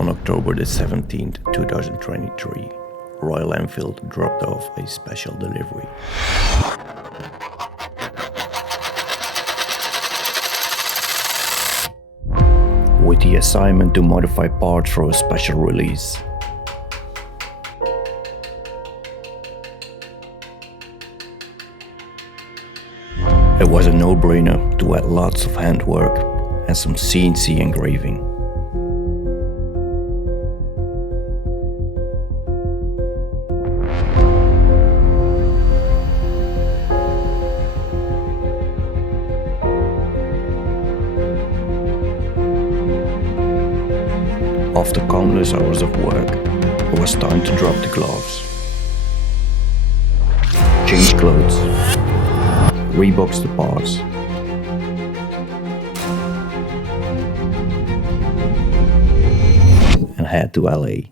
On October the 17th, 2023, Royal Enfield dropped off a special delivery. With the assignment to modify parts for a special release. It was a no-brainer to add lots of handwork and some CNC engraving. After countless hours of work, it was time to drop the gloves, change clothes, rebox the parts, and head to LA.